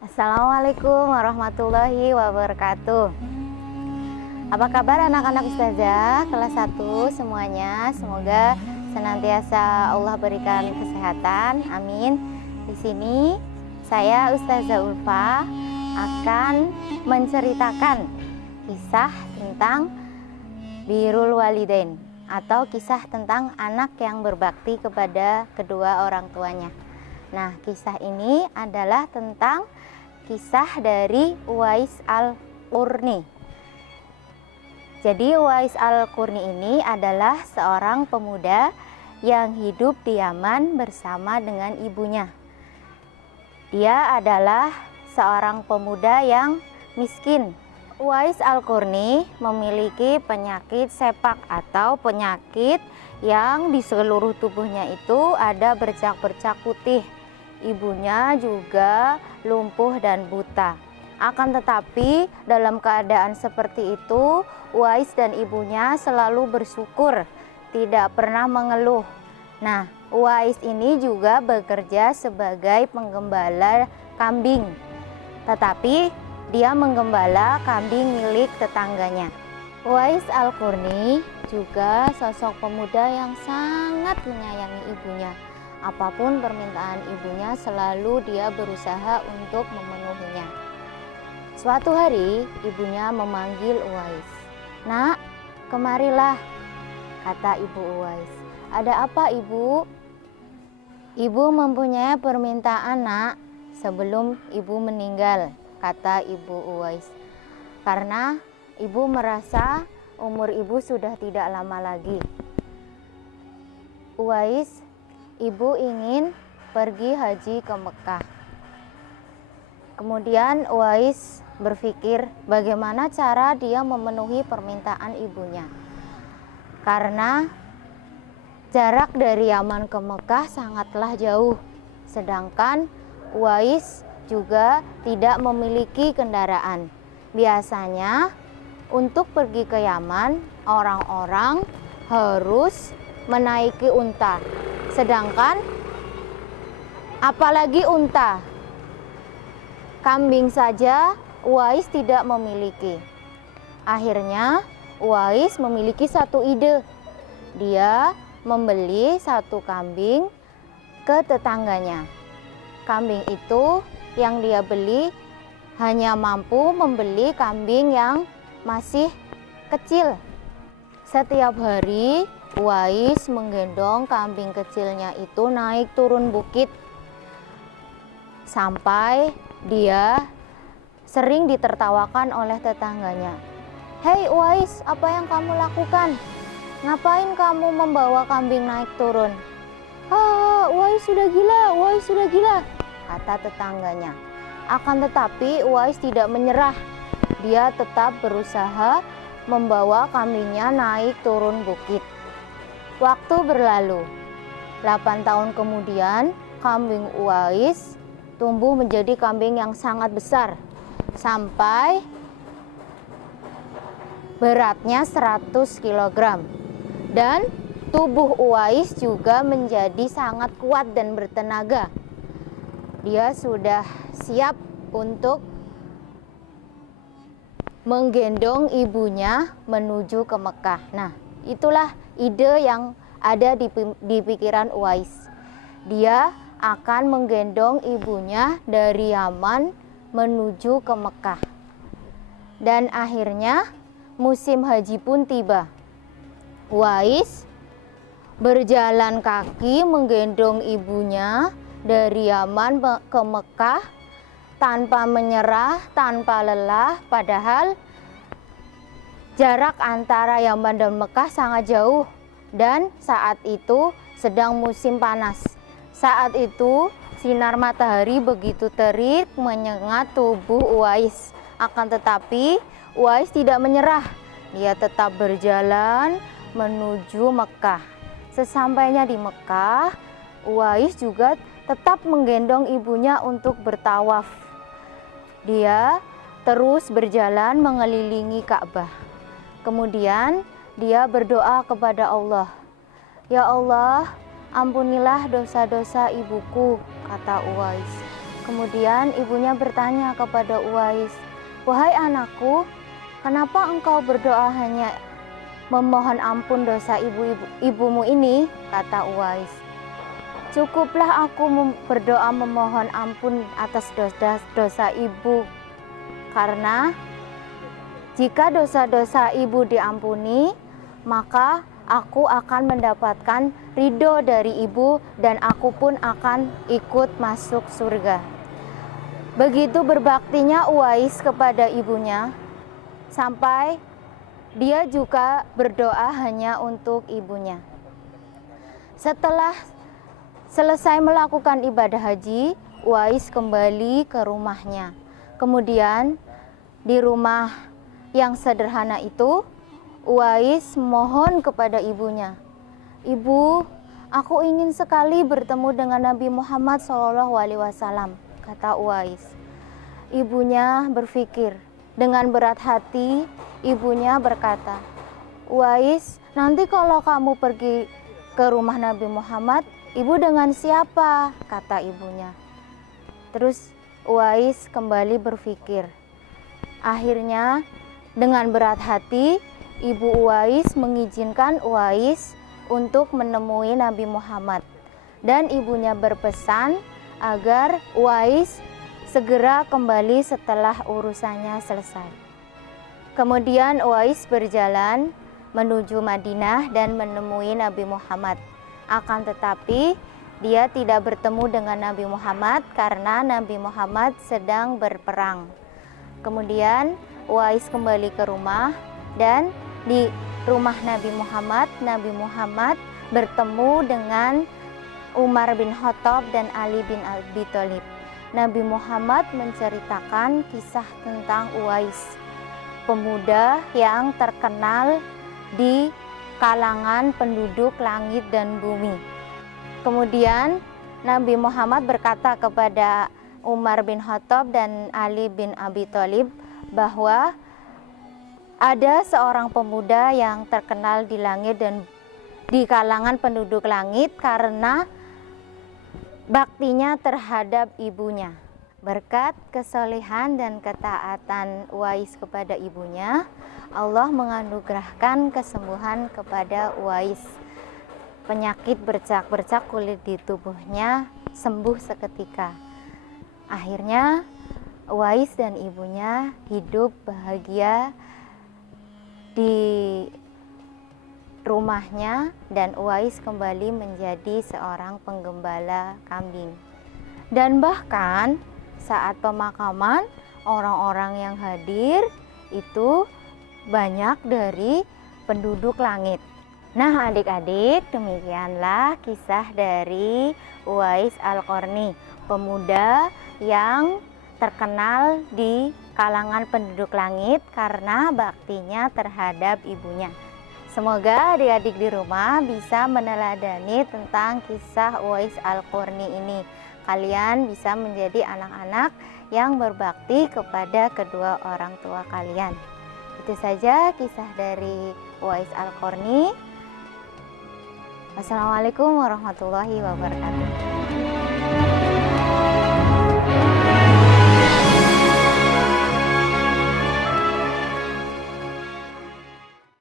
Assalamualaikum warahmatullahi wabarakatuh. Apa kabar anak-anak Ustazah kelas 1 semuanya? Semoga senantiasa Allah berikan kesehatan. Amin. Di sini saya Ustazah Ulfa akan menceritakan kisah tentang Birrul Walidain atau kisah tentang anak yang berbakti kepada kedua orang tuanya. Nah, kisah ini adalah tentang kisah dari Uwais Al-Qurni. Jadi Uwais Al-Qurni ini adalah seorang pemuda yang hidup di Yaman bersama dengan ibunya. Dia adalah seorang pemuda yang miskin. Uwais Al-Qurni memiliki penyakit sepak atau penyakit yang di seluruh tubuhnya itu ada bercak-bercak putih. Ibunya juga lumpuh dan buta. Akan tetapi dalam keadaan seperti itu, Uwais dan ibunya selalu bersyukur, tidak pernah mengeluh. Nah, Uwais ini juga bekerja sebagai penggembala kambing. Tetapi dia menggembala kambing milik tetangganya. Uwais Al-Qurni juga sosok pemuda yang sangat menyayangi ibunya. Apapun permintaan ibunya selalu dia berusaha untuk memenuhinya. Suatu hari ibunya memanggil Uwais. "Nak, kemarilah," kata ibu Uwais. "Ada apa, Ibu?" "Ibu mempunyai permintaan, Nak, sebelum ibu meninggal," kata ibu Uwais. "Karena ibu merasa umur ibu sudah tidak lama lagi." "Uwais, ibu ingin pergi haji ke Mekah." Kemudian Uwais berpikir bagaimana cara dia memenuhi permintaan ibunya. Karena jarak dari Yaman ke Mekah sangatlah jauh. Sedangkan Uwais juga tidak memiliki kendaraan. Biasanya untuk pergi ke Yaman, orang-orang harus menaiki unta. Sedangkan apalagi unta, kambing saja Uwais tidak memiliki. Akhirnya Uwais memiliki satu ide. Dia membeli satu kambing ke tetangganya. Kambing itu yang dia beli hanya mampu membeli kambing yang masih kecil. Setiap hari Uwais menggendong kambing kecilnya itu naik turun bukit sampai dia sering ditertawakan oleh tetangganya. "Hei Uwais, apa yang kamu lakukan? Ngapain kamu membawa kambing naik turun?" Uwais sudah gila, Uwais sudah gila," kata tetangganya. Akan tetapi Uwais tidak menyerah. Dia tetap berusaha membawa kambingnya naik turun bukit. Waktu berlalu. 8 tahun kemudian, kambing Uwais tumbuh menjadi kambing yang sangat besar. Sampai beratnya 100 kg. Dan tubuh Uwais juga menjadi sangat kuat dan bertenaga. Dia sudah siap untuk menggendong ibunya menuju ke Mekah. Nah, itulah ide yang ada di pikiran Uwais. Dia akan menggendong ibunya dari Yaman menuju ke Mekah. Dan akhirnya musim haji pun tiba. Uwais berjalan kaki menggendong ibunya dari Yaman ke Mekah tanpa menyerah, tanpa lelah, padahal jarak antara Yaman dan Mekah sangat jauh dan saat itu sedang musim panas. Saat itu sinar matahari begitu terik menyengat tubuh Uwais. Akan tetapi Uwais tidak menyerah. Dia tetap berjalan menuju Mekah. Sesampainya di Mekah, Uwais juga tetap menggendong ibunya untuk bertawaf. Dia terus berjalan mengelilingi Ka'bah. Kemudian dia berdoa kepada Allah. "Ya Allah, ampunilah dosa-dosa ibuku," kata Uwais. Kemudian ibunya bertanya kepada Uwais, "Wahai anakku, kenapa engkau berdoa hanya memohon ampun dosa ibumu ini?" kata Uwais. "Cukuplah aku berdoa memohon ampun atas dosa ibu, karena jika dosa-dosa ibu diampuni, maka aku akan mendapatkan ridho dari ibu dan aku pun akan ikut masuk surga." Begitu berbaktinya Uwais kepada ibunya, sampai dia juga berdoa hanya untuk ibunya. Setelah selesai melakukan ibadah haji, Uwais kembali ke rumahnya. Kemudian di rumah yang sederhana itu, Uwais mohon kepada ibunya, "Ibu, aku ingin sekali bertemu dengan Nabi Muhammad SAW," kata Uwais. Ibunya berpikir. Dengan berat hati, ibunya berkata, "Uwais, nanti kalau kamu pergi ke rumah Nabi Muhammad, ibu dengan siapa?" kata ibunya. Terus Uwais kembali berpikir. Akhirnya dengan berat hati, ibu Uwais mengizinkan Uwais untuk menemui Nabi Muhammad. Dan ibunya berpesan agar Uwais segera kembali setelah urusannya selesai. Kemudian Uwais berjalan menuju Madinah dan menemui Nabi Muhammad. Akan tetapi dia tidak bertemu dengan Nabi Muhammad karena Nabi Muhammad sedang berperang. Kemudian Uwais kembali ke rumah, dan di rumah Nabi Muhammad bertemu dengan Umar bin Khattab dan Ali bin Abi Thalib. Nabi Muhammad menceritakan kisah tentang Uwais, pemuda yang terkenal di kalangan penduduk langit dan bumi. Kemudian Nabi Muhammad berkata kepada Umar bin Khattab dan Ali bin Abi Thalib bahwa ada seorang pemuda yang terkenal di langit dan di kalangan penduduk langit karena baktinya terhadap ibunya. Berkat kesolehan dan ketaatan Uwais kepada ibunya, Allah menganugerahkan kesembuhan kepada Uwais. Penyakit bercak-bercak kulit di tubuhnya sembuh seketika. Akhirnya Uwais dan ibunya hidup bahagia di rumahnya, dan Uwais kembali menjadi seorang penggembala kambing. Dan bahkan saat pemakaman, orang-orang yang hadir itu banyak dari penduduk langit. Nah adik-adik, demikianlah kisah dari Uwais Al-Qarni, pemuda yang terkenal di kalangan penduduk langit karena baktinya terhadap ibunya. Semoga adik-adik di rumah bisa meneladani tentang kisah Uwais Al-Qarni ini. Kalian bisa menjadi anak-anak yang berbakti kepada kedua orang tua kalian. Itu saja kisah dari Uwais Al-Qarni. Wassalamualaikum warahmatullahi wabarakatuh.